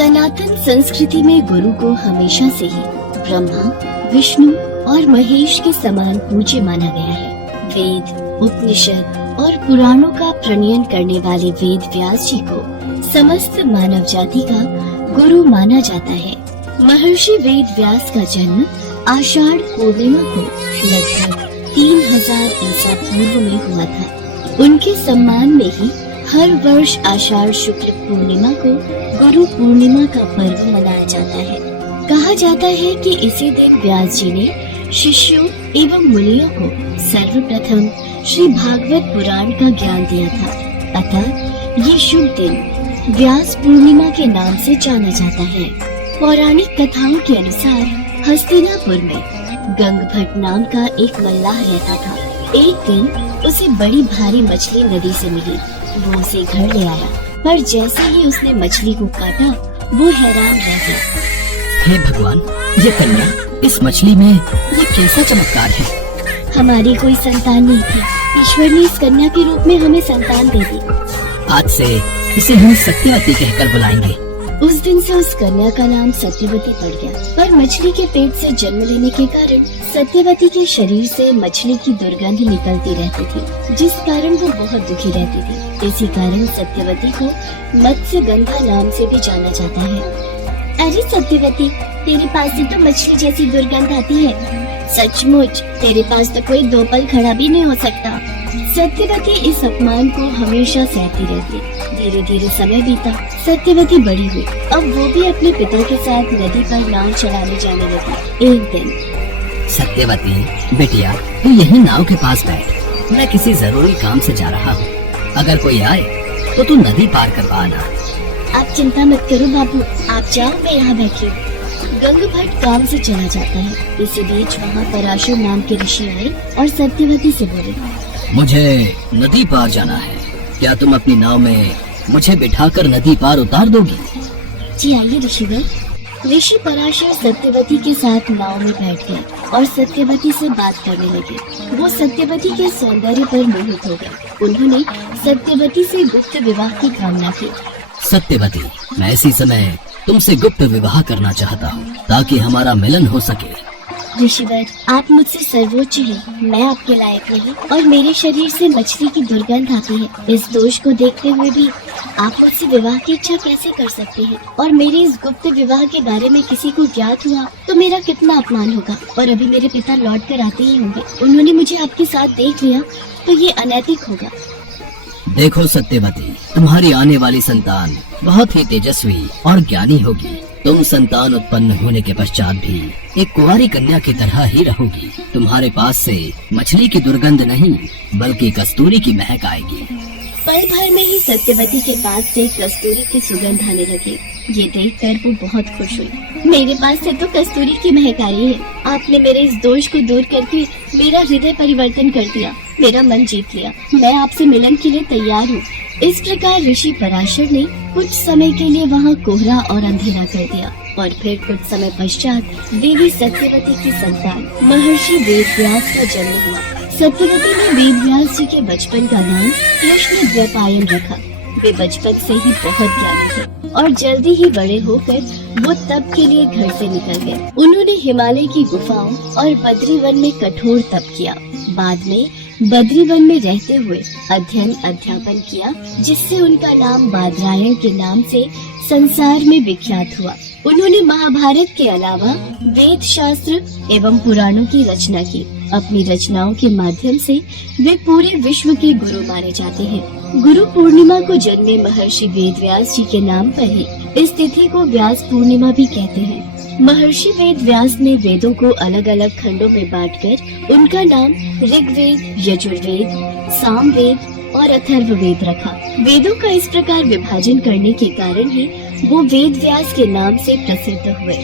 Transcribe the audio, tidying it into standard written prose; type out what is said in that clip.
सनातन संस्कृति में गुरु को हमेशा से ही ब्रह्मा, विष्णु और महेश के समान पूज्य माना गया है। वेद, उपनिषद और पुराणों का प्रणयन करने वाले वेद व्यास जी को समस्त मानव जाति का गुरु माना जाता है। महर्षि वेद व्यास का जन्म आषाढ़ पूर्णिमा को लगभग 3000 ईसा पूर्व में हुआ था। उनके सम्मान में ही हर वर्ष आषाढ़ शुक्ल पूर्णिमा को गुरु पूर्णिमा का पर्व मनाया जाता है। कहा जाता है कि इसी दिन व्यास जी ने शिष्यों एवं मुनियों को सर्वप्रथम श्री भागवत पुराण का ज्ञान दिया था। अतः ये शुभ दिन व्यास पूर्णिमा के नाम से जाना जाता है। पौराणिक कथाओं के अनुसार हस्तिनापुर में गंगभट्ट नाम का एक मल्लाह रहता था। एक दिन उसे बड़ी भारी मछली नदी से मिली। वो उसे घर ले आया, पर जैसे ही उसने मछली को काटा वो हैरान रह गया। हे भगवान, ये कन्या, इस मछली में ये कैसा चमत्कार है? हमारी कोई संतान नहीं थी। ईश्वर ने इस कन्या के रूप में हमें संतान दे दी। आज से इसे हम सत्यवती कहकर बुलाएंगे। उस दिन से उस कन्या का नाम सत्यवती पड़ गया। पर मछली के पेट से जन्म लेने के कारण सत्यवती के शरीर से मछली की दुर्गंध निकलती रहती थी, जिस कारण वो बहुत दुखी रहती थी। इसी कारण सत्यवती को मत्स्य गंधा नाम से भी जाना जाता है। अरे सत्यवती, तेरे पास से तो मछली जैसी दुर्गंध आती है। सचमुच तेरे पास तो कोई दो पल खड़ा भी नहीं हो सकता। सत्यवती इस अपमान को हमेशा सहती रहती। धीरे धीरे समय बीता। सत्यवती बड़ी हुई। अब वो भी अपने पिता के साथ नदी पर नाव चलाने जाने लगी। एक दिन सत्यवती बेटिया, तू यही नाव के पास बैठ। मैं किसी जरूरी काम से जा रहा हूँ। अगर कोई आए तो तू नदी पार करवा आना। आप चिंता मत करो बाबू, आप जाओ, मैं यहाँ बैठी हूँ। गंगभट्ट काम से चला जाता है। इसी बीच वहाँ पराशर नाम के ऋषि आए और सत्यवती से बोले, मुझे नदी पार जाना है। क्या तुम अपनी नाव में मुझे बिठाकर नदी पार उतार दोगी? जी आइए ऋषिवर। ऋषि पराशर सत्यवती के साथ नाव में बैठ गए और सत्यवती से बात करने लगे। वो सत्यवती के सौंदर्य पर मोहित हो गए। उन्होंने सत्यवती से गुप्त विवाह की कामना की। सत्यवती, मैं इसी समय तुमसे गुप्त विवाह करना चाहता हूँ ताकि हमारा मिलन हो सके। ऋषिवर, आप मुझसे सर्वोच्च हैं। मैं आपके लायक नहीं और मेरे शरीर से मछली की दुर्गंध आती है। इस दोष को देखते हुए भी आप मुझसे विवाह की इच्छा कैसे कर सकते हैं? और मेरे इस गुप्त विवाह के बारे में किसी को ज्ञात हुआ तो मेरा कितना अपमान होगा। और अभी मेरे पिता लौट कर आते ही होंगे। उन्होंने मुझे आपके साथ देख लिया तो ये अनैतिक होगा। देखो सत्यवती, तुम्हारी आने वाली संतान बहुत ही तेजस्वी और ज्ञानी होगी। तुम संतान उत्पन्न होने के पश्चात भी एक कुंवारी कन्या की तरह ही रहोगी। तुम्हारे पास से मछली की दुर्गंध नहीं बल्कि कस्तूरी की महक आएगी। पल भर में ही सत्यवती के पास से कस्तूरी की सुगंध आने लगी। ये देखकर वो बहुत खुश हुई। मेरे पास से तो कस्तूरी की महक आ रही है। आपने मेरे इस दोष को दूर करके मेरा हृदय परिवर्तन कर दिया, मेरा मन जीत लिया। मैं आपसे मिलन के लिए तैयार हूँ। इस प्रकार ऋषि पराशर ने कुछ समय के लिए वहाँ कोहरा और अंधेरा कर दिया और फिर कुछ समय पश्चात देवी सत्यवती की संतान महर्षि वेदव्यास का जन्म हुआ। सत्यवती ने वेदव्यास जी के बचपन का नाम कृष्णद्वैपायन रखा। वे बचपन से ही बहुत ज्ञानी थे और जल्दी ही बड़े होकर वो तप के लिए घर से निकल गए। उन्होंने हिमालय की गुफाओं और बद्रीवन में कठोर तप किया। बाद में बद्रीवन में रहते हुए अध्ययन अध्यापन किया, जिससे उनका नाम बादरायण के नाम से संसार में विख्यात हुआ। उन्होंने महाभारत के अलावा वेद शास्त्र एवं पुराणों की रचना की। अपनी रचनाओं के माध्यम से वे पूरे विश्व के गुरु माने जाते हैं। गुरु पूर्णिमा को जन्मे महर्षि वेदव्यास जी के नाम पर ही इस तिथि को व्यास पूर्णिमा भी कहते हैं। महर्षि वेदव्यास ने वेदों को अलग अलग खंडों में बांटकर उनका नाम ऋग्वेद, यजुर्वेद, सामवेद और अथर्ववेद रखा। वेदों का इस प्रकार विभाजन करने के कारण ही वो वेद व्यास के नाम से प्रसिद्ध हुए।